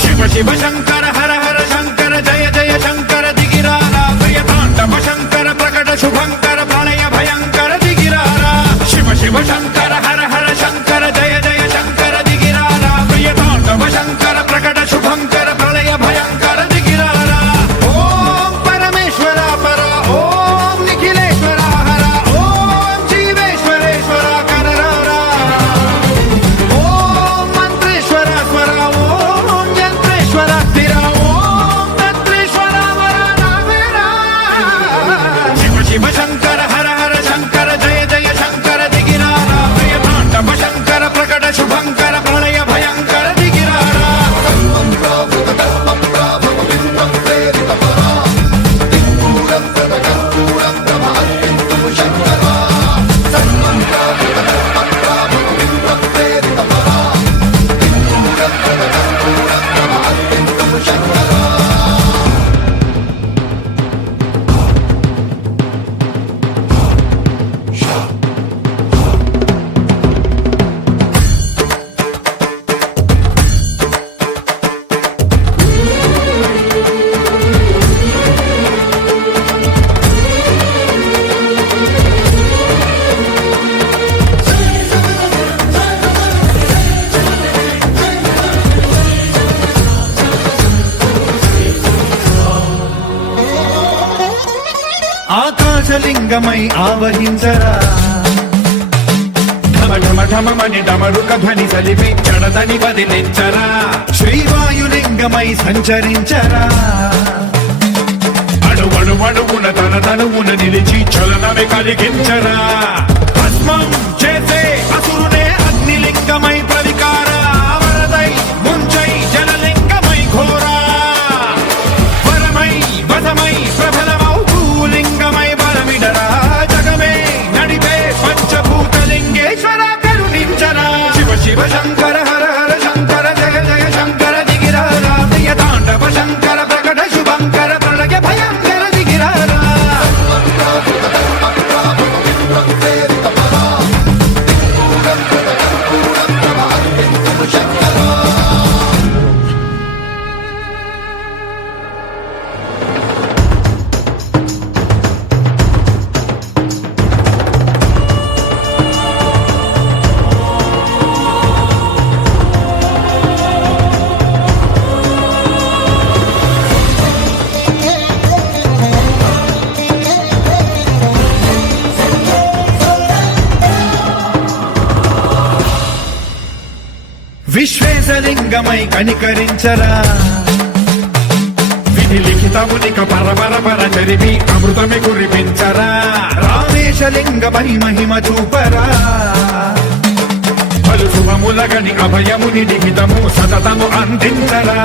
శివ శివ శంకర హర హర శంకర జయ జయ శంకర దిగిరారా ప్రియతాండవ శంకర ప్రకట శుభంకర ప్రళయ భయంకర దిగిరారా శివ శివ శంకర హర హర శంకర జయ జయ శంకర దిగిరారా ప్రియతాండవ శంకర ప్రకట శుభంకర ప్రళయ భయంకర దిగిరారా ఓం పరమేశ్వర పర ఓం నిఖిలేశ్వర హర ఓం జీవేశ్వరేశ్వర కరరారా ఓం మంత్రేశ్వర స్వర ఓం యంత్రేశ్వర స్థిర ఓం తంత్రేశ్వర వర నావేరా శివ శివ శంకర హర హర శంకర జయ జయ శంకర దిగిరారా ప్రియతాండవ శంకర ప్రకట శుభంకర ప్రళయ భయంకర దిగిరారా ఆకాశలింగమై ఆవహించరా ఢమ ఢమ ఢమమని డమరుక ధ్వని సలిపి చడదని వదిలించరా శ్రీవాయులింగమై సంచరించరా అణువణువున తన తనువున నిలిచి చలనమే కలిగించరా భస్మం చేసే అసురునే అగ్నిలింగమై ప్రవికార వరదై ముంచై జలలింగమై ఘోరా వరమై వసమై ప్రబలమౌ భూలింగమై బలమిడరా జగమే నడిపే పంచభూతలింగేశ్వర కరుణించరా శివ శివ శంకర హర హర శంకర జయ జయ శంకర దిగిరారా ప్రియతాండవ శంకర ప్రకట శుభంకర ప్రళయ భయంకర దిగిరారా విశ్వేశలింగమై కనికరించరా విధి లిఖితమునిక పరపర పర చరివి అమృతమి కురిపించరా రామేశలింగమై మహిమ చూపరా పలు శుభములగని అభయముని లిఖితము సతతము అందించరా